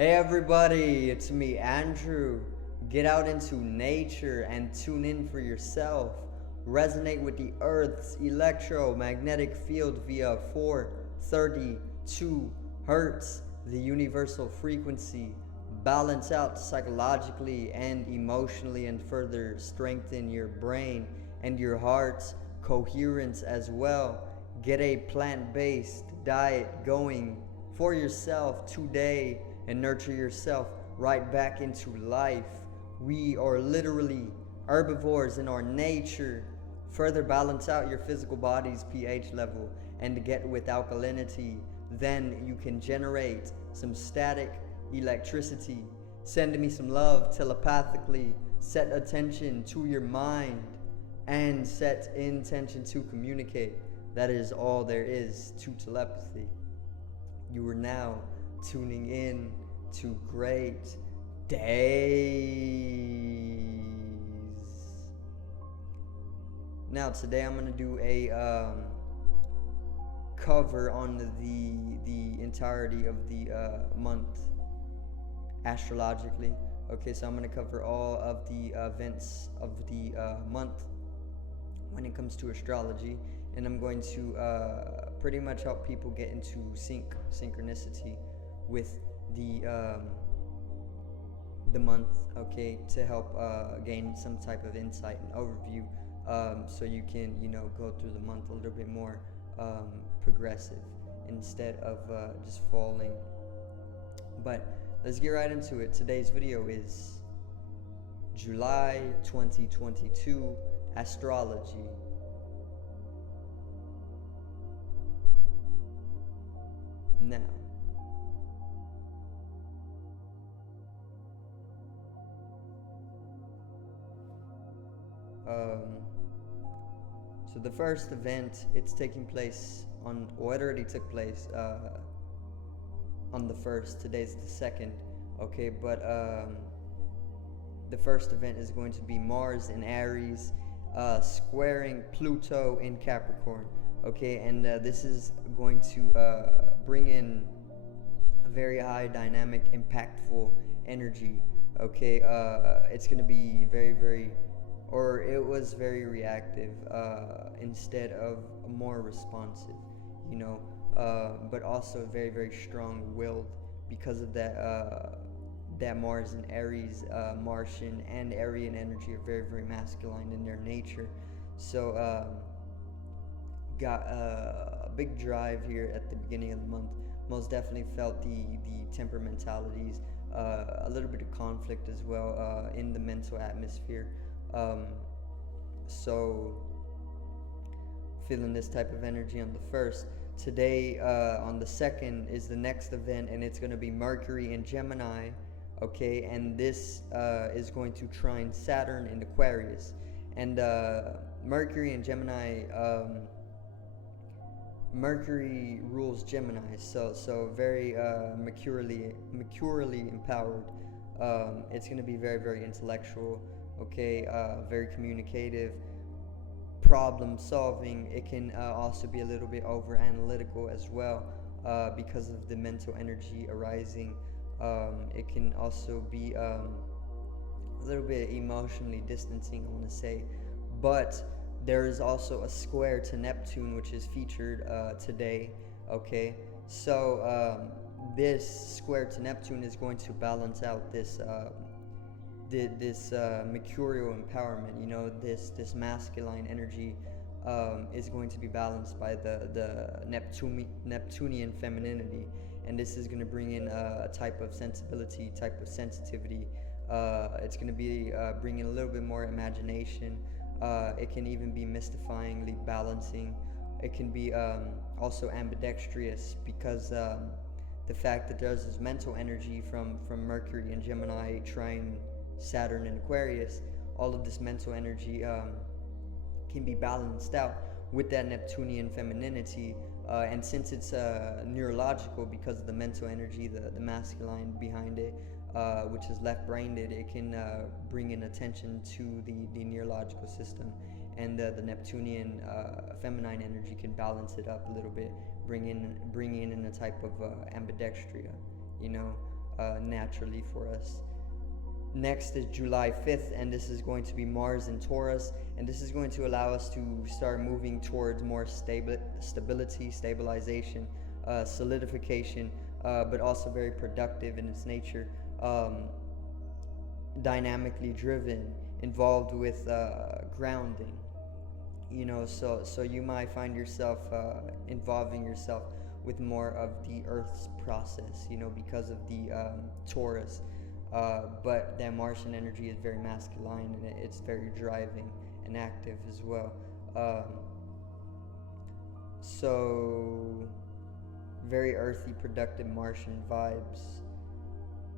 Hey everybody, it's me, Andrew. Get out into nature and tune in for yourself. Resonate with the Earth's electromagnetic field via 432 Hertz, the universal frequency. Balance out psychologically and emotionally and further strengthen your brain and your heart's coherence as well. Get a plant-based diet going for yourself today and nurture yourself right back into life. We are literally herbivores in our nature. Further balance out your physical body's pH level and get with alkalinity. Then you can generate some static electricity. Send me some love telepathically. Set attention to your mind and set intention to communicate. That is all there is to telepathy. You are now tuning in to great days. Now today I'm going to do a cover on the entirety of the month astrologically. Okay, so I'm going to cover all of the events of the month when it comes to astrology, and I'm going to pretty much help people get into synchronicity with the month, okay, to help gain some type of insight and overview, so you can go through the month a little bit more progressive instead of just falling. But let's get right into it. Today's video is July 2022 astrology. Now, so the first event, it's taking place on, or it already took place on the 1st. Today's the 2nd, okay, but the first event is going to be Mars in Aries squaring Pluto in Capricorn, okay, and this is going to bring in a very high dynamic, impactful energy, okay. It's going to be very, or it was very reactive instead of more responsive, but also very strong-willed because of that Mars and Aries, Martian and Aryan energy are very masculine in their nature. So got a big drive here at the beginning of the month. Most definitely felt the temperamentalities, a little bit of conflict as well in the mental atmosphere. So feeling this type of energy on the 1st. Today on the 2nd is the next event, and it's going to be Mercury and Gemini, okay, and this is going to trine Saturn in Aquarius. And Mercury and Gemini, Mercury rules Gemini, so very mercurially empowered. It's going to be very intellectual, okay, very communicative, problem solving. It can also be a little bit over analytical as well, because of the mental energy arising. It can also be a little bit emotionally distancing, I want to say, but there is also a square to Neptune, which is featured today, okay. So this square to Neptune is going to balance out this mercurial empowerment. This masculine energy is going to be balanced by the Neptunian femininity, and this is going to bring in a type of sensibility, type of sensitivity. It's going to be bringing a little bit more imagination. It can even be mystifyingly balancing. It can be also ambidextrous, because the fact that there's this mental energy from Mercury and Gemini trine Saturn in Aquarius, all of this mental energy can be balanced out with that Neptunian femininity, and since it's neurological because of the mental energy, the masculine behind it, which is left-brained, it can bring in attention to the neurological system, and the Neptunian feminine energy can balance it up a little bit, bring in a type of ambidextria, naturally for us. Next is July 5th, and this is going to be Mars in Taurus, and this is going to allow us to start moving towards more stability, stabilization, solidification, but also very productive in its nature, dynamically driven, involved with grounding. So you might find yourself involving yourself with more of the Earth's process, because of the Taurus. But that Martian energy is very masculine, and it's very driving and active as well. So very earthy, productive Martian vibes.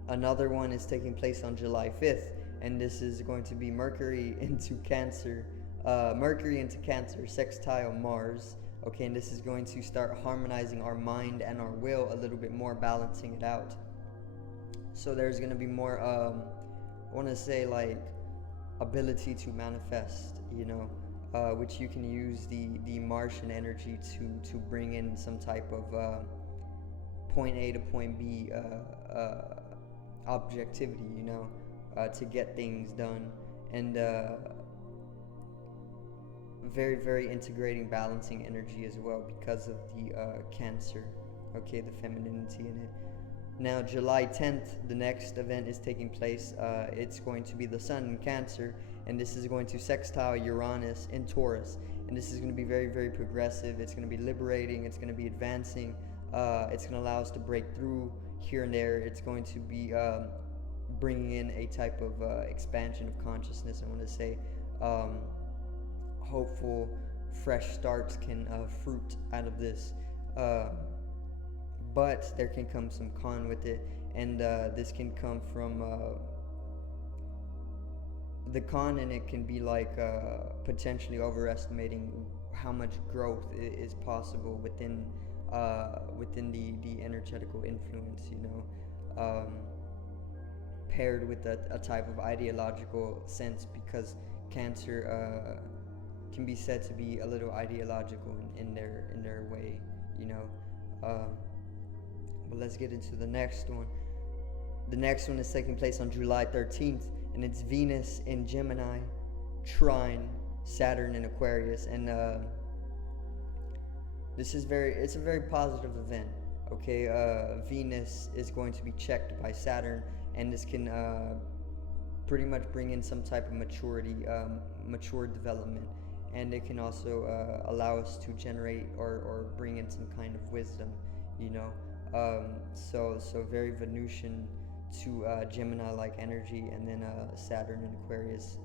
Another one is taking place on July 5th, and this is going to be Mercury into Cancer. Mercury into Cancer, sextile Mars. Okay, and this is going to start harmonizing our mind and our will a little bit more, balancing it out. So there's going to be more, I want to say, like, ability to manifest, which you can use the Martian energy to bring in some type of point A to point B objectivity, to get things done. And very, very integrating, balancing energy as well because of the Cancer, okay, the femininity in it. Now, July 10th, the next event is taking place. It's going to be the Sun in Cancer, and this is going to sextile Uranus in Taurus. And this is going to be very, very progressive. It's going to be liberating. It's going to be advancing. It's going to allow us to break through here and there. It's going to be bringing in a type of expansion of consciousness. I want to say hopeful, fresh starts can fruit out of this. But there can come some con with it, and this can come from the con in it can be like potentially overestimating how much growth is possible within the energetical influence, paired with a type of ideological sense, because Cancer can be said to be a little ideological in their way, But let's get into the next one. The next one is taking place on July 13th, and it's Venus in Gemini, Trine, Saturn in Aquarius, and it's a very positive event. Okay, Venus is going to be checked by Saturn, and this can pretty much bring in some type of maturity, mature development, and it can also allow us to generate or bring in some kind of wisdom, So very Venusian to Gemini-like energy, and then Saturn and Aquarius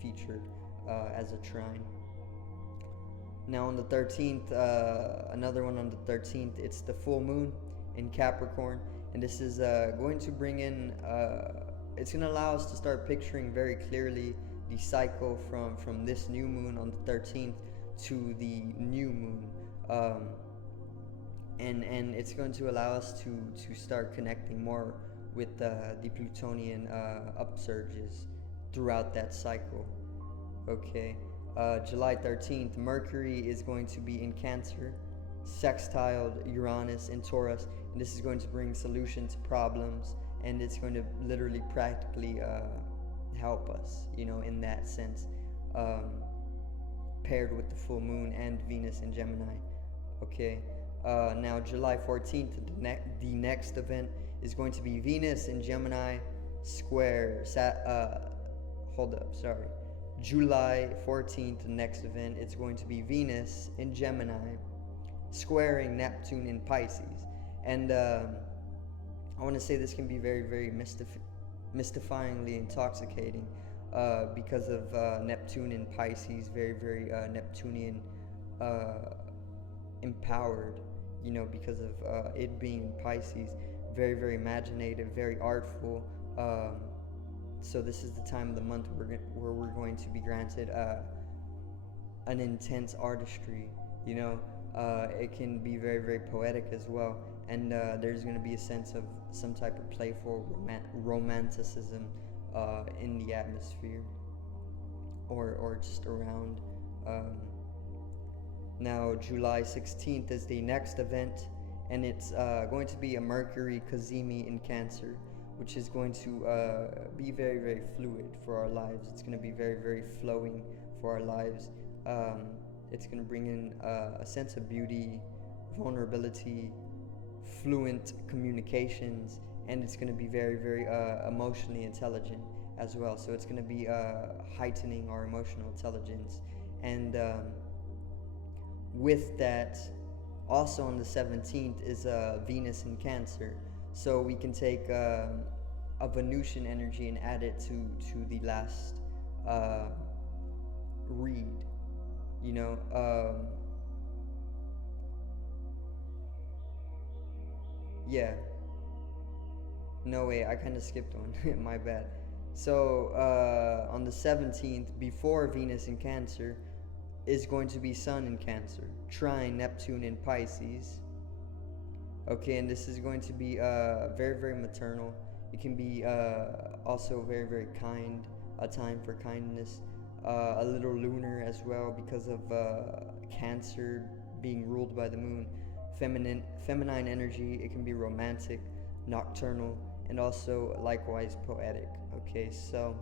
featured as a trine. Now on the 13th, another one on the 13th, it's the full moon in Capricorn, and this is going to bring in, it's going to allow us to start picturing very clearly the cycle from this new moon on the 13th to the new moon. And it's going to allow us to start connecting more with the Plutonian upsurges throughout that cycle. Okay, July 13th, Mercury is going to be in Cancer, sextiled Uranus in Taurus, and this is going to bring solution to problems, and it's going to literally practically help us, in that sense, paired with the full moon and Venus in Gemini. Okay. Now July 14th, the next event is going to be Venus in Gemini square July 14th, the next event, it's going to be Venus in Gemini squaring Neptune in Pisces. And I want to say this can be very, very mystifyingly intoxicating because of Neptune in Pisces, very, very Neptunian empowered, because of it being Pisces, very, very imaginative, very artful. So this is the time of the month where we're going to be granted an intense artistry. It can be very, very poetic as well, and there's going to be a sense of some type of playful romanticism in the atmosphere, or just around. Now July 16th is the next event, and it's going to be a Mercury Kazimi in Cancer, which is going to be very, very fluid for our lives. It's going to be very, very flowing for our lives. It's going to bring in a sense of beauty, vulnerability, fluent communications, and it's going to be very, very emotionally intelligent as well. So it's going to be heightening our emotional intelligence. And with that, also on the 17th is Venus in Cancer. So we can take a Venusian energy and add it to the last read. You know, yeah. No, wait, I kind of skipped one. My bad. So on the 17th, before Venus in Cancer, is going to be Sun in Cancer, Trine Neptune in Pisces. Okay, and this is going to be very, very maternal. It can be also very, very kind, a time for kindness, a little lunar as well because of Cancer being ruled by the moon. Feminine energy. It can be romantic, nocturnal, and also likewise poetic. Okay, so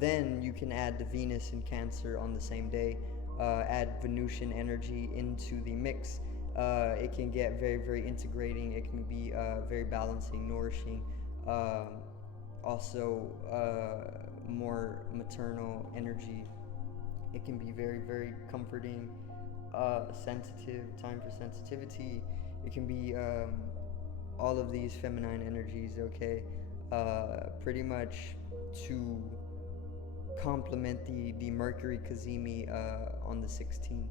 then you can add the Venus in Cancer on the same day. Add Venusian energy into the mix. It can get very, very integrating. It can be very balancing, nourishing. Also, more maternal energy. It can be very, very comforting, sensitive, time for sensitivity. It can be all of these feminine energies, okay? Pretty much to complement the Mercury Kazimi on the 16th,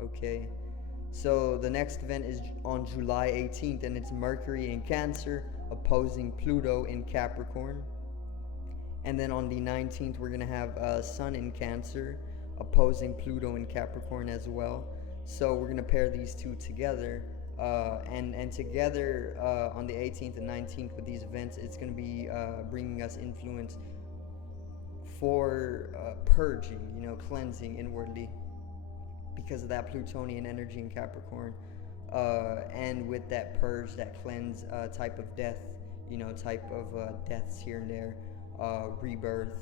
okay? So the next event is on July 18th, and it's Mercury in Cancer opposing Pluto in Capricorn. And then on the 19th, we're going to have Sun in Cancer opposing Pluto in Capricorn as well. So we're going to pair these two together. And together on the 18th and 19th with these events, it's going to be bringing us influence for purging, you know, cleansing inwardly because of that Plutonian energy in Capricorn. And with that purge, that cleanse type of death, you know, type of deaths here and there, rebirth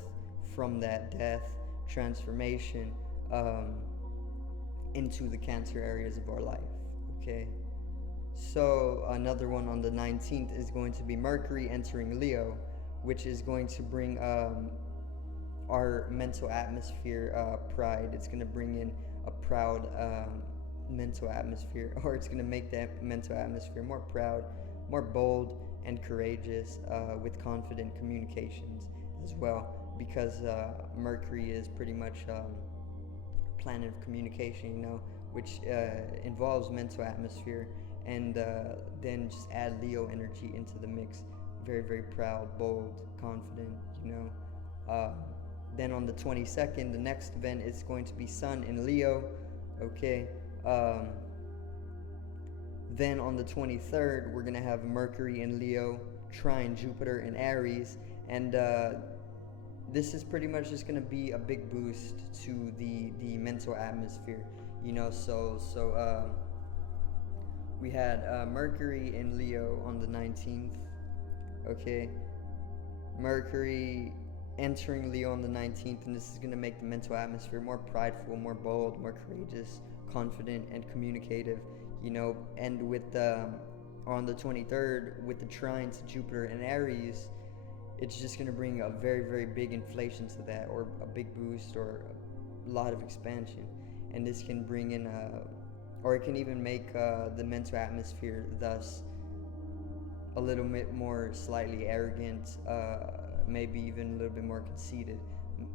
from that death, transformation into the Cancer areas of our life, okay? So another one on the 19th is going to be Mercury entering Leo, which is going to bring our mental atmosphere pride. It's going to bring in a proud mental atmosphere, or it's going to make that mental atmosphere more proud, more bold and courageous, with confident communications as well, because Mercury is pretty much planet of communication, you know, which involves mental atmosphere. And then just add Leo energy into the mix. Very, very proud, bold, confident, you know. Then on the 22nd, the next event is going to be Sun in Leo, okay. Then on the 23rd, we're going to have Mercury in Leo, trine Jupiter in Aries, and this is pretty much just going to be a big boost to the mental atmosphere, you know. So we had Mercury in Leo on the 19th, okay. Mercury entering Leo on the 19th, and this is going to make the mental atmosphere more prideful, more bold, more courageous, confident, and communicative, you know. And with on the 23rd, with the trine to Jupiter and Aries, it's just going to bring a very, very big inflation to that, or a big boost, or a lot of expansion. And this can bring in or it can even make the mental atmosphere thus a little bit more slightly arrogant, maybe even a little bit more conceited,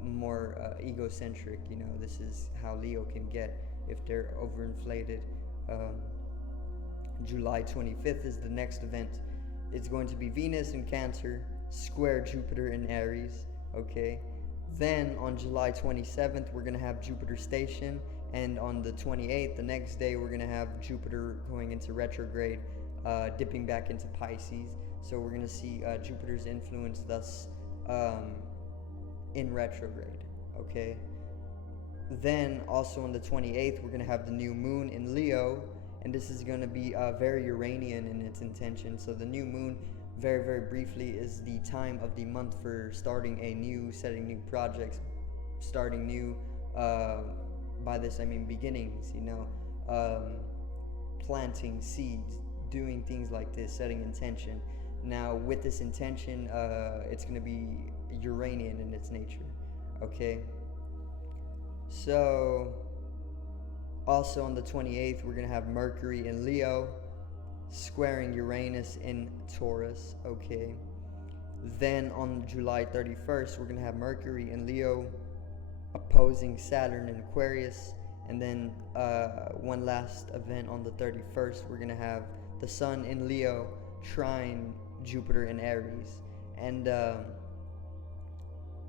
more egocentric, you know. This is how Leo can get if they're overinflated. July 25th is the next event. It's going to be Venus in Cancer, square Jupiter in Aries, okay. Then on July 27th, we're going to have Jupiter station, and on the 28th, the next day, we're going to have Jupiter going into retrograde, dipping back into Pisces. So we're going to see Jupiter's influence thus in retrograde, okay. Then also on the 28th, we're going to have the new moon in Leo, and this is going to be very Uranian in its intention. So the new moon, very, very briefly, is the time of the month for starting setting new projects, starting new, by this I mean beginnings, planting seeds, doing things like this, setting intention. Now, with this intention, it's going to be Uranian in its nature, okay? So, also on the 28th, we're going to have Mercury in Leo, squaring Uranus in Taurus, okay? Then on July 31st, we're going to have Mercury in Leo, opposing Saturn in Aquarius. And then one last event on the 31st, we're going to have the Sun in Leo, trine Jupiter in Aries. And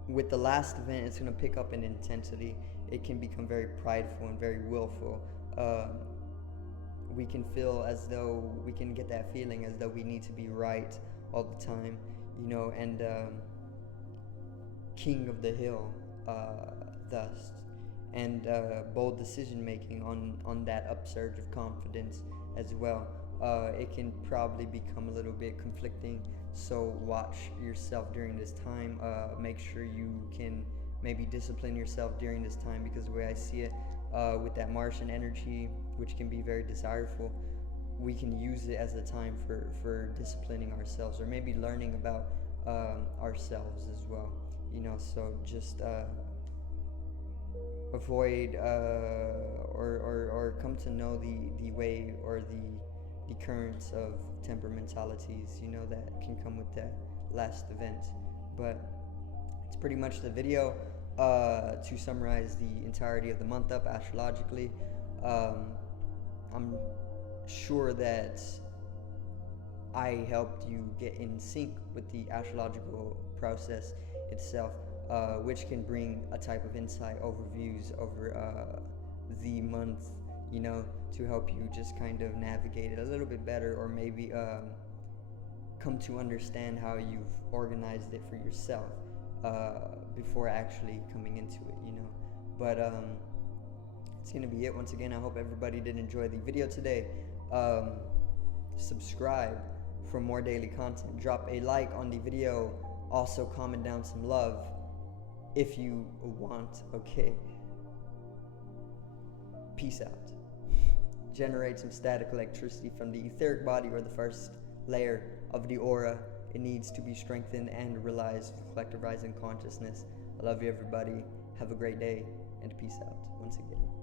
with the last event, it's going to pick up in intensity. It can become very prideful and very willful. We can feel as though, we can get that feeling as though we need to be right all the time, and king of the hill, thus. And bold decision making on that upsurge of confidence as well. It can probably become a little bit conflicting, so watch yourself during this time. Make sure you can maybe discipline yourself during this time, because the way I see it, with that Martian energy, which can be very desirable, we can use it as a time for disciplining ourselves, or maybe learning about ourselves as well. So just avoid or come to know the way, or the currents of temperamentalities, that can come with that last event. But it's pretty much the video to summarize the entirety of the month up astrologically. I'm sure that I helped you get in sync with the astrological process itself, which can bring a type of insight, overviews over the month, to help you just kind of navigate it a little bit better, or maybe come to understand how you've organized it for yourself before actually coming into it, But it's going to be it. Once again, I hope everybody did enjoy the video today. Subscribe for more daily content. Drop a like on the video. Also comment down some love if you want, okay? Peace out. Generate some static electricity from the etheric body, or the first layer of the aura. It needs to be strengthened and realized with collective rising consciousness. I love you, everybody. Have a great day, and peace out once again.